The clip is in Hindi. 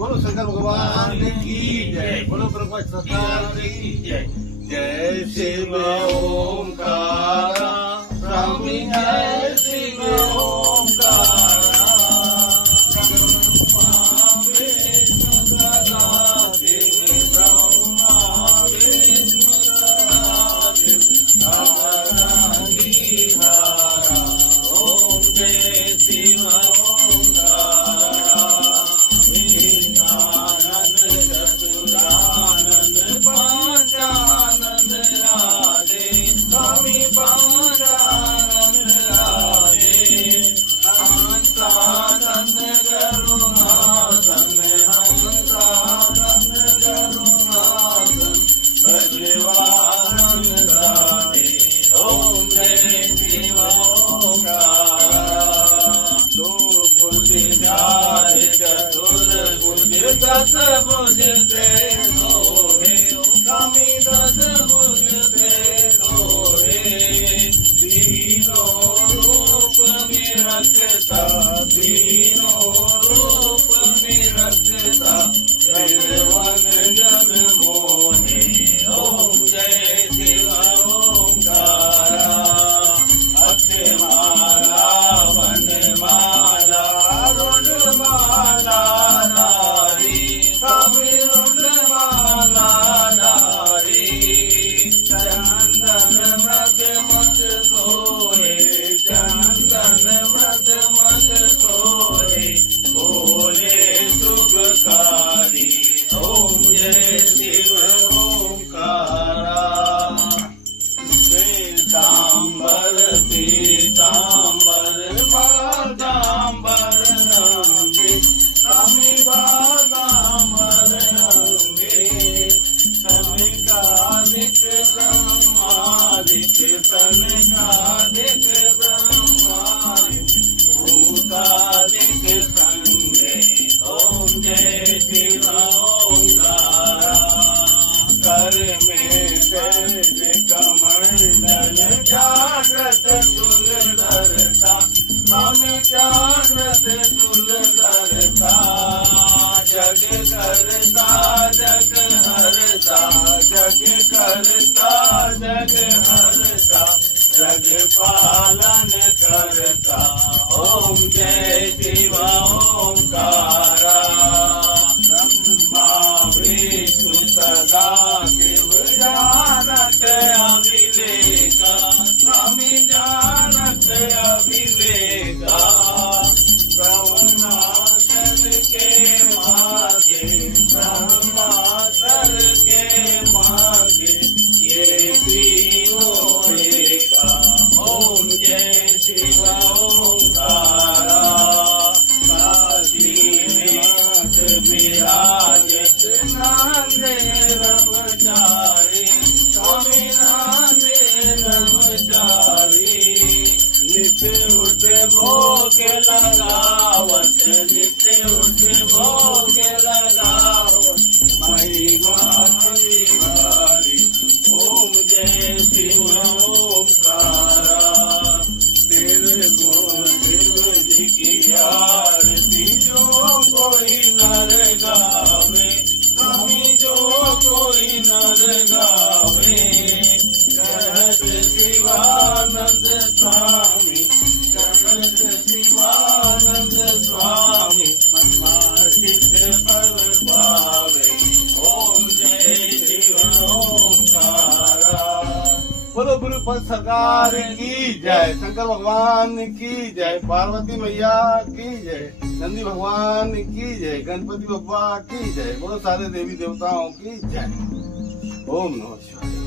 बोलो शंकर भगवान की जय। बोलो ब्रह्म सरकार की जय। जय शिव ओंकार स्वामी, जय शिव ओंकार। दस बुझते सोहे स्वामी, दस बुझते सोहे। तीनों रूप में रखता, तीनों रूप में रखता, वन जन मोहे। ओम जय शिव ओंकारा। अक्षमाला वनमाला रुंडमाला नारी, स्वामी रुंडमाला नारी। चंदन मग मग सोए, चंदन मग मग सोए, बोले शुभकारी। ओम जय शिव ओंकारा। श्वेतांबर पीतांबर बागांबर रंगे, स्वामी बागांबर रंगे। तनिकादिक ब्रह्मादिक, तनिकादिक ब्रह्मादिक, भूतादिक संगे। ओम जय शिव ओंकारा। कर में कमंडल जागृत सुंदरता, स्वामी जागृत सुंदरता। जग करता जग हरता, जग करता जग हरता, जग पालन करता। ओम जय शिव ओंकारा। ब्रह्मा विष्णु सदा शिव जानत अविवेका, स्वामी जानत अविवेका। ब्रह्माचर के मागे, ब्रह्माचर के मागे, ये तीनों एका। ओम जय शिव ओंकारा। काशीनाथ विराजत नांदे ब्रह्मचारी, स्वामी नांदे ब्रह्मचारी। नित उठ भोग लगावत, नित उठ भोग लगावत, महिमा हरिवारी। ओम जय शिव ओंकारा। तेरे गुण शिव जी की आरती जो कोई नर गावे, स्वामी जो कोई नर गावे। कहत शिवानंद स्वामी, कहत शिवानंद स्वामी, मनमार्थिक फल पावे। ओम जय शिव ओंकारा। बोलो गुरु पद सरकार की जय। शंकर भगवान की जय। पार्वती मैया की जय। नंदी भगवान की जय। गणपति बप्पा की जय। बोलो सारे देवी देवताओं की जय। ओम नमः शिवाय।